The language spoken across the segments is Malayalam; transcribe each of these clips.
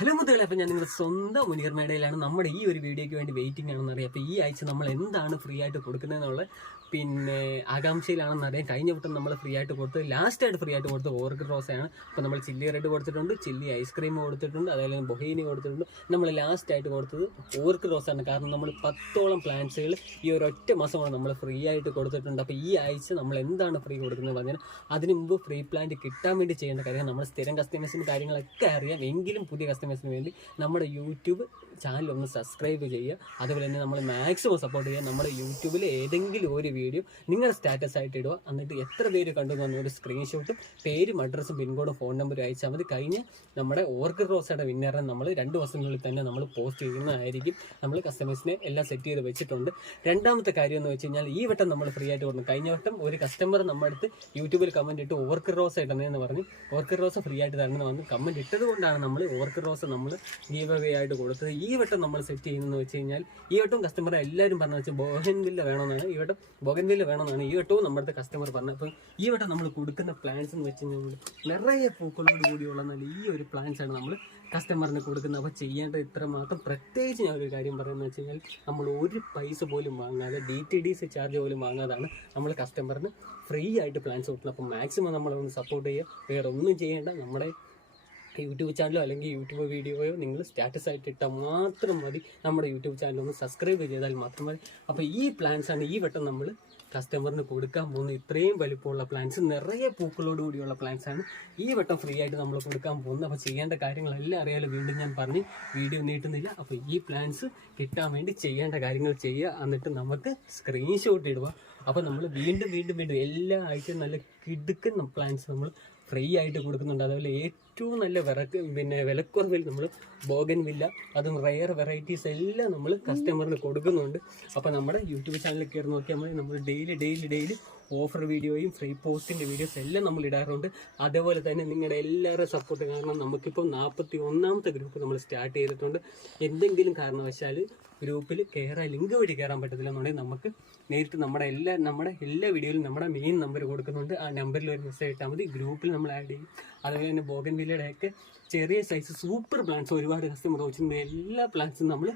ഹലോ മുത്തുകളെ, അപ്പം ഞാൻ നിങ്ങളുടെ സ്വന്തം മുനീർ മേടയിലാണ്. നമ്മുടെ ഈ ഒരു വീഡിയോയ്ക്ക് വേണ്ടി വെയിറ്റിംഗ് ആണെന്ന് അറിയാം. അപ്പോൾ ഈ ആഴ്ച നമ്മൾ എന്താണ് ഫ്രീ ആയിട്ട് കൊടുക്കുന്നതെന്നുള്ള ആകാംക്ഷയിലാണെന്നറിയാം. കഴിഞ്ഞ വട്ടം നമ്മൾ ഫ്രീ ആയിട്ട് കൊടുത്തത്, ലാസ്റ്റായിട്ട് ഫ്രീ ആയിട്ട് കൊടുത്തത് ഓർക്കിഡ് റോസയാണ്. അപ്പോൾ നമ്മൾ ചില്ലി റെഡ് കൊടുത്തിട്ടുണ്ട്, ചില്ലി ഐസ്ക്രീം കൊടുത്തിട്ടുണ്ട്, അതേപോലെ ബൊഹീനി കൊടുത്തിട്ടുണ്ട്. നമ്മൾ ലാസ്റ്റായിട്ട് കൊടുത്തത് ഓർക്കിഡ് റോസാണ്. കാരണം നമ്മൾ 10ഓളം പ്ലാന്റ്സുകൾ ഈ ഒരു ഒറ്റ മാസമാണ് നമ്മൾ ഫ്രീ ആയിട്ട് കൊടുത്തിട്ടുണ്ട്. അപ്പോൾ ഈ ആഴ്ച നമ്മൾ എന്താണ് ഫ്രീ കൊടുക്കുന്നത് പറഞ്ഞാൽ, അതിന് മുമ്പ് ഫ്രീ പ്ലാന്റ് കിട്ടാൻ വേണ്ടി ചെയ്യേണ്ട കാര്യം, നമ്മൾ സ്ഥിരം കസ്റ്റമേഴ്സിന് കാര്യങ്ങളൊക്കെ അറിയാം. എങ്കിലും പുതിയ കസ്റ്റമേഴ്സിന് വേണ്ടി നമ്മുടെ യൂട്യൂബ് ചാനൽ ഒന്ന് സബ്സ്ക്രൈബ് ചെയ്യുക. അതുപോലെ തന്നെ നമ്മൾ മാക്സിമം സപ്പോർട്ട് ചെയ്യുക. നമ്മുടെ യൂട്യൂബിൽ ഏതെങ്കിലും ഒരു വീഡിയോ നിങ്ങളുടെ സ്റ്റാറ്റസ് ആയിട്ട് ഇടുക. എന്നിട്ട് എത്ര പേര് കണ്ടു എന്ന് പറഞ്ഞ ഒരു സ്ക്രീൻഷോട്ടും പേരും അഡ്രസ്സും പിൻകോഡും ഫോൺ നമ്പറും അയച്ചാൽ മതി. കഴിഞ്ഞ് നമ്മുടെ ഓർക്കിഡ് റോസയുടെ വിന്നറിനെ നമ്മൾ 2 ദിവസത്തിനുള്ളിൽ തന്നെ നമ്മൾ പോസ്റ്റ് ചെയ്യുന്നതായിരിക്കും. നമ്മൾ കസ്റ്റമേഴ്സിനെ എല്ലാം സെറ്റ് ചെയ്ത് വെച്ചിട്ടുണ്ട്. രണ്ടാമത്തെ കാര്യം എന്ന് വെച്ച് കഴിഞ്ഞാൽ, ഈ വട്ടം നമ്മൾ ഫ്രീ ആയിട്ട് കൊടുക്കും. കഴിഞ്ഞ വട്ടം ഒരു കസ്റ്റമർ നമ്മുടെ അടുത്ത് യൂട്യൂബിൽ കമൻറ്റ് ഇട്ട് ഓർക്കിഡ് റോസ ഇടുന്നതെന്ന് പറഞ്ഞ് ഓർക്കിഡ് റോസ ഫ്രീ ആയിട്ട് തരണമെന്ന് പറഞ്ഞ് കമൻറ്റ് ഇട്ടത് കൊണ്ടാണ് നമ്മൾ ഓർക്കിഡ് റോസ നമ്മൾ ഗീവ് അവേ ആയിട്ട് കൊടുത്തത്. ഈ വട്ടം നമ്മൾ സെറ്റ് ചെയ്യുന്നതെന്ന് വെച്ച് കഴിഞ്ഞാൽ, ഈ വട്ടം കസ്റ്റമർ എല്ലാവരും പറഞ്ഞു വെച്ചാൽ ബോഗൻവില്ല വേണമെന്നാണ്. ഈ വട്ടം ബോഗൻവില്ല വേണമെന്നാണ് ഈ വട്ടവും നമ്മുടെ കസ്റ്റമർ പറഞ്ഞത്. അപ്പം ഈ വട്ടം നമ്മൾ കൊടുക്കുന്ന പ്ലാന്റ്സ് എന്ന് വെച്ച് കഴിഞ്ഞാൽ നിറയെ പൂക്കളോട് കൂടിയുള്ള നല്ല ഈ ഒരു പ്ലാന്റ്സ് ആണ് നമ്മൾ കസ്റ്റമറിന് കൊടുക്കുന്നത്. അപ്പോൾ ചെയ്യേണ്ടത് ഇത്ര മാത്രം. പ്രത്യേകിച്ച് ഞാൻ ഒരു കാര്യം പറയുന്നത് വെച്ച് കഴിഞ്ഞാൽ, നമ്മൾ ഒരു പൈസ പോലും വാങ്ങാതെ DTDC ചാർജ് പോലും വാങ്ങാതാണ് നമ്മൾ കസ്റ്റമറിന് ഫ്രീ ആയിട്ട് പ്ലാന്റ്സ് കൊടുക്കുന്നത്. അപ്പോൾ മാക്സിമം നമ്മളൊന്ന് സപ്പോർട്ട് ചെയ്യുക. വേറെ ഒന്നും ചെയ്യേണ്ട. നമ്മുടെ യൂട്യൂബ് ചാനലോ അല്ലെങ്കിൽ യൂട്യൂബ് വീഡിയോയോ നിങ്ങൾ സ്റ്റാറ്റസ് ആയിട്ട് ഇട്ടാൽ മാത്രം മതി. നമ്മുടെ യൂട്യൂബ് ചാനൽ ഒന്ന് സബ്സ്ക്രൈബ് ചെയ്താൽ മാത്രം മതി. അപ്പോൾ ഈ പ്ലാന്റ്സാണ് ഈ വട്ടം നമ്മൾ കസ്റ്റമറിന് കൊടുക്കാൻ പോകുന്നത്. ഇത്രയും വലിപ്പമുള്ള പ്ലാന്റ്സ്, നിറയെ പൂക്കളോട് കൂടിയുള്ള പ്ലാന്റ്സാണ് ഈ വട്ടം ഫ്രീ ആയിട്ട് നമ്മൾ കൊടുക്കാൻ പോകുന്നത്. അപ്പോൾ ചെയ്യേണ്ട കാര്യങ്ങളെല്ലാം അറിയാലോ. വീണ്ടും ഞാൻ പറഞ്ഞ് വീഡിയോ നീട്ടുന്നില്ല. അപ്പോൾ ഈ പ്ലാന്റ്സ് കിട്ടാൻ വേണ്ടി ചെയ്യേണ്ട കാര്യങ്ങൾ ചെയ്യുക. എന്നിട്ട് നമുക്ക് സ്ക്രീൻഷോട്ട് ഇടുക. അപ്പോൾ നമ്മൾ വീണ്ടും എല്ലാ ആഴ്ചയും നല്ല കിടുക്കുന്ന പ്ലാന്റ്സ് നമ്മൾ ഫ്രീ ആയിട്ട് കൊടുക്കുന്നുണ്ട്. അതുപോലെ ഏറ്റവും നല്ല വിലക്കുറവിൽ നമ്മൾ ബോഗൻവില്ല, അതും റെയർ വെറൈറ്റീസ് എല്ലാം നമ്മൾ കസ്റ്റമറിന് കൊടുക്കുന്നുണ്ട്. അപ്പോൾ നമ്മുടെ യൂട്യൂബ് ചാനലിൽ കയറി നോക്കിയാൽ മതി. നമ്മൾ ഡെയിലി ഓഫർ വീഡിയോയും ഫ്രീ പോസ്റ്റിൻ്റെ വീഡിയോസ് എല്ലാം നമ്മൾ ഇടാറുണ്ട്. അതേപോലെ തന്നെ നിങ്ങളുടെ എല്ലാവരുടെ സപ്പോർട്ട് കാരണം നമുക്കിപ്പോൾ 41ാമത്തെ ഗ്രൂപ്പ് നമ്മൾ സ്റ്റാർട്ട് ചെയ്തിട്ടുണ്ട്. എന്തെങ്കിലും കാരണവശാൽ ഗ്രൂപ്പിൽ ലിങ്ക് വഴി കയറാൻ പറ്റത്തില്ല എന്നുണ്ടെങ്കിൽ നമുക്ക് നേരിട്ട് നമ്മുടെ എല്ലാ വീഡിയോയിലും നമ്മുടെ മെയിൻ നമ്പർ കൊടുക്കുന്നുണ്ട്. ആ നമ്പറിൽ ഒരു മെസ്സേജ് ഇട്ടാൽ മതി. ഗ്രൂപ്പിൽ നമ്മൾ ആഡ് ചെയ്യും. അതുപോലെ തന്നെ ബോഗൻവില്ലയുടെയൊക്കെ ചെറിയ സൈസ് സൂപ്പർ പ്ലാന്റ്സ് ഒരുപാട് കസ്റ്റമർ ചോദിച്ചിട്ടുണ്ട്. എല്ലാ പ്ലാന്റ്സും നമ്മൾ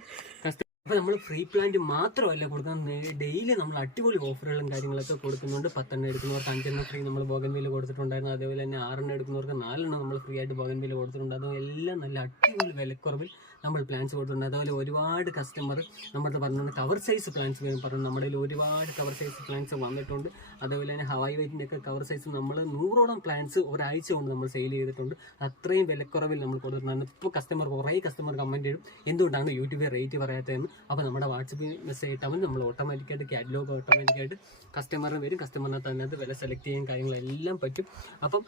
അപ്പോൾ നമ്മൾ ഫ്രീ പ്ലാന്റ് മാത്രമല്ല കൊടുക്കുന്നത്, ഡെയിലി നമ്മൾ അടിപൊളി ഓഫറുകളും കാര്യങ്ങളൊക്കെ കൊടുക്കുന്നുണ്ട്. 10 എടുക്കുന്നവർക്ക് 5 ഫ്രീ നമ്മൾ ബോഗൻവില്ല കൊടുത്തിട്ടുണ്ടായിരുന്നു. അതേപോലെ തന്നെ 6 എടുക്കുന്നവർക്ക് 4 നമ്മൾ ഫ്രീ ആയിട്ട് ബോഗൻവില്ല കൊടുത്തിട്ടുണ്ട്. അതും എല്ലാം നല്ല അടിപൊളി വിലക്കുറവിൽ നമ്മൾ പ്ലാന്റ്സ് കൊടുത്തിട്ടുണ്ട്. അതുപോലെ ഒരുപാട് കസ്റ്റമർ നമ്മുടെ പറഞ്ഞുകൊണ്ട് കവർ സൈസ് പ്ലാന്റ്സ് പറഞ്ഞു. നമ്മുടെ കയ്യിൽ ഒരുപാട് കവർ സൈസ് പ്ലാന്റ്സ് വന്നിട്ടുണ്ട്. അതുപോലെ തന്നെ ഹവായി വൈറ്റിൻ്റെ ഒക്കെ കവർ സൈസ് നമ്മൾ 100ഓളം പ്ലാന്റ്സ് ഒരാഴ്ച കൊണ്ട് നമ്മൾ സെയിൽ ചെയ്തിട്ടുണ്ട്. അത്രയും വിലക്കുറവിൽ നമ്മൾ കൊടുത്തിട്ടുണ്ട്. ഇപ്പോൾ കുറേ കസ്റ്റമർ കമൻറ്റ് ചെയ്യും എന്തുകൊണ്ടാണ് യൂട്യൂബിൽ റേറ്റ് പറയാത്തതെന്ന്. അപ്പോൾ നമ്മുടെ വാട്സപ്പിൽ മെസ്സേജ് ഇട്ടാൽ മതി. നമ്മൾ ഓട്ടോമാറ്റിക്കായിട്ട് കാറ്റലോഗ് ഓട്ടോമാറ്റിക്കായിട്ട് കസ്റ്റമറിന് വരും. കസ്റ്റമറിനകത്ത് അതിനകത്ത് വില സെലക്ട് ചെയ്യാൻ കാര്യങ്ങളെല്ലാം പറ്റും. അപ്പം